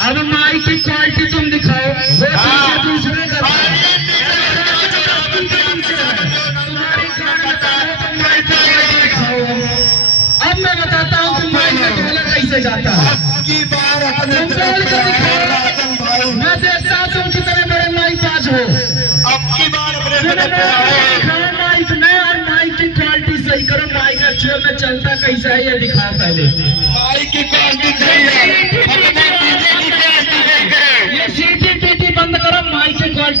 अब माइक की क्वालिटी तुम दिखाओ, दूसरे का अब मैं बताता हूँ कि माइक में ढोलक कैसे जाता है। मैं देखता हूँ तुम कितने बड़े माइक बाज हो। माइक में और माइक की क्वालिटी सही करो। माइक अच्छे में चलता कैसा है ये दिखाओ पहले। माइक की क्वालिटी सही है, ये सीटी टीटी बंद करो, माइक की क्वालिटी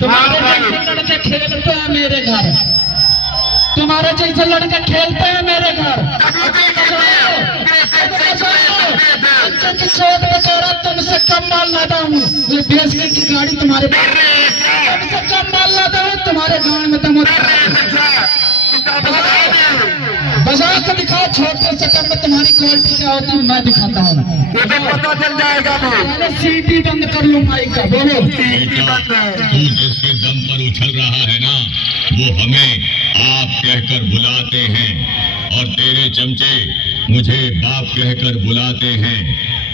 तुम्हारे जैसे लड़के खेलते हैं मेरे घर, तुम्हारे जैसे लड़के खेलते हैं मेरे घर। चोट बेचारा तुमसे कम माल लाता हूँ, ये देश की गाड़ी तुम्हारे तुमसे कम माल लाता हूँ, तुम्हारे गाँव में तुम बजा के दिखाओ। छोटे सेकंड में तुम्हारी क्वालिटी क्या होती है मैं दिखाता हूँ, पता चल जाएगा। पहले सीटी बंद कर लो माइक का। बोलो तू जिसके दम पर उछल रहा है ना, वो हमें आप कहकर बुलाते हैं और तेरे चमचे मुझे बाप कहकर बुलाते हैं।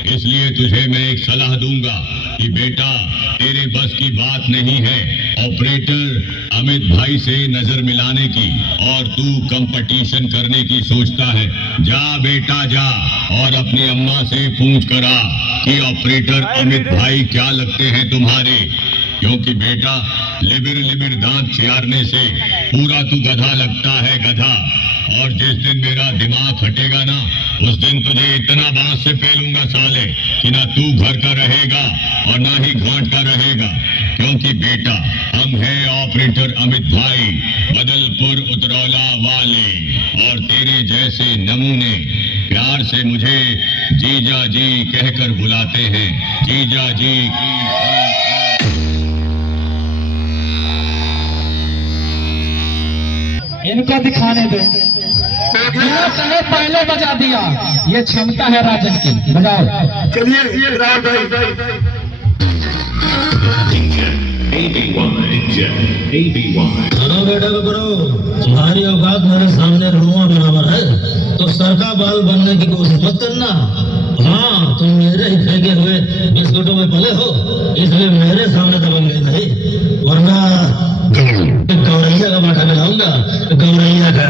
इसलिए तुझे मैं एक सलाह दूंगा कि बेटा तेरे बस की बात नहीं है ऑपरेटर अमित भाई से नजर मिलाने की, और तू कंपटीशन करने की सोचता है। जा बेटा जा और अपनी अम्मा से पूछ करा कि ऑपरेटर अमित भाई क्या लगते हैं तुम्हारे, क्योंकि बेटा लिबिर लिबिर दांत चियारने से पूरा तू गधा लगता है, गधा। और जिस दिन मेरा दिमाग हटेगा ना, उस दिन तुझे इतना बांस से पेलूंगा साले कि ना तू घर का रहेगा और ना ही घाट का रहेगा। क्योंकि बेटा हम हैं ऑपरेटर अमित भाई, बदलपुर उतरौला वाले, और तेरे जैसे नमूने प्यार से मुझे जीजा जी कहकर बुलाते हैं। जीजा जी इनको दिखाने दो। कहे पहले बजा दिया, ये क्षमता है राजन की। बजाओ। चलिए राज भाई। करो बेटा करो, तुम्हारी औकात मेरे सामने रुआ बराबर है, तो सर का बाल बनने की कोशिश मत करना। हाँ तुम मेरे ही फेंके हुए बिस्कुटों में पले हो, इसलिए मेरे सामने दबंगे नहीं, वरना गौरैया का माथा मिलाऊंगा, गौरैया का।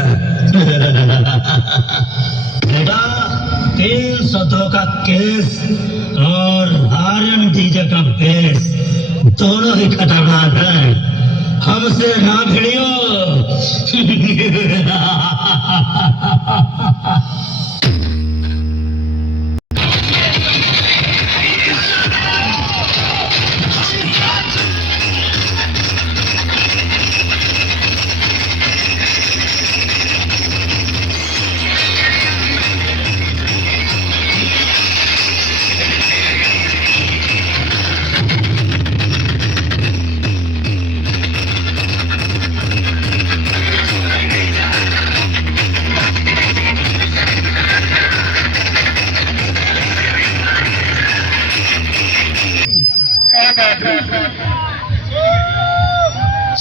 बेटा 300 का केस और आर्यन डीजे का बेस दोनों ही खतरनाक है, हमसे ना भिड़ियो।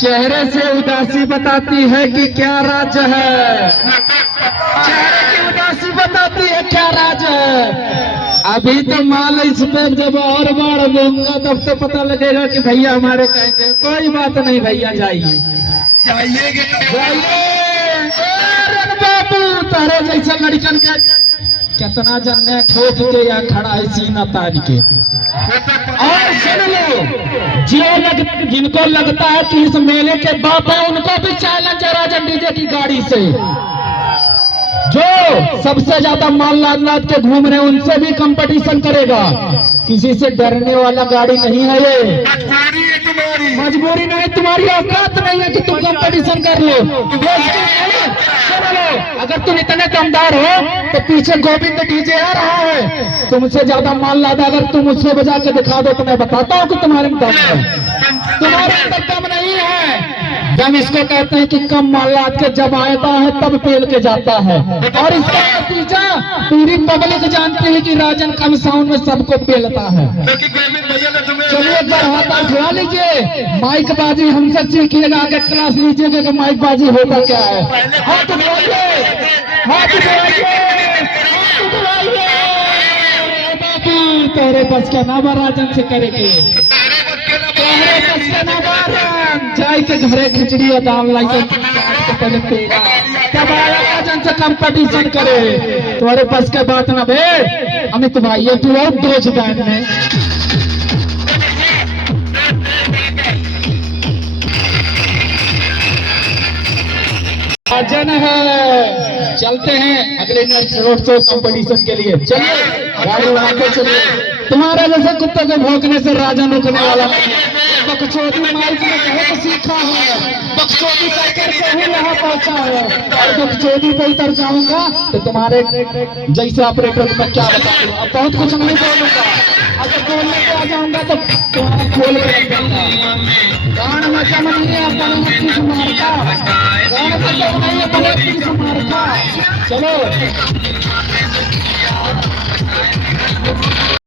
चेहरे से उदासी बताती है कि क्या राज है, चेहरे की उदासी बताती है क्या राज है। अभी तो माल इस पे जब और बार दूंगा तब तो पता लगेगा कि भैया हमारे कहेंगे कोई बात नहीं भैया जाइए जाइए बाबू। तारे जैसे लड़कन के कितना जन ने ठोक के या खड़ा है सीना तान के। और सुन लो, जिनको लगता है कि इस मेले के बाप है उनको भी चैलेंज है राजन डीजे की गाड़ी से। जो सबसे ज्यादा माल लाद के घूम रहे हैं उनसे भी कंपटीशन करेगा। किसी से डरने वाला गाड़ी नहीं है ये। मजबूरी है तुम्हारी। मजबूरी नहीं, तुम्हारी औकात नहीं है कि तुम कंपटीशन कर लो। चलो, अगर तुम इतने दमदार हो तो पीछे गोविंद डीजे आ रहा है, तुमसे ज्यादा माल लादा अगर तुम उससे बजा के दिखा दो तो मैं बताता हूँ कि तुम्हारे में दम है। तुम्हारे अंदर दम नहीं है। दम इसको कहते हैं कि कम माल लाद के जब आता है तब पेल के जाता है, और इसका नतीजा पूरी पब्लिक जानती है कि राजन कम साउंड में सबको पेलता है। क्योंकि गोविंद भैया ने तुम्हें चलिए एक बार हाथ उठा लीजिए, माइक बाजी हमसे सीखिएगा, आगे क्लास लीजिएगा कि माइक बाजी होता क्या है। हाथ उठाइए, हाथ उठाइए, हाथ उठाइए। बाबू तेरे बस का ना राजन से करेंगे, तेरे बस का ना राजन। जाए के घरे खिचड़ी और दाल लाइए पहले पेगा, तब आया राजन से कंपटीशन करे। तुम्हारे बस के बात ना बे अमित भाई, ये तू और दोष बैन में राजन है। चलते हैं अगले रोड शो कंपटीशन के लिए। चलिए गाड़ी उड़ाते चलिए। तुम्हारे जैसे कुत्ते के भौंकने से राजन रुकने वाला नहीं है। बकचोदी माइक में बहुत सीखा है, बकचोदी करके ही यहाँ पहुंचा है, और बकचोदी पे उतर जाऊंगा तो तुम्हारे जैसे ऑपरेटर को मैं क्या बताऊँ। अब बहुत कुछ नहीं बोलूंगा, अगर बोलने पे आ जाऊंगा तो तुम्हारा खोल के रख दूंगा। गान में क्या नहीं है अपने किस मारता, गान में क्या नहीं है अपने किस मारता। चलो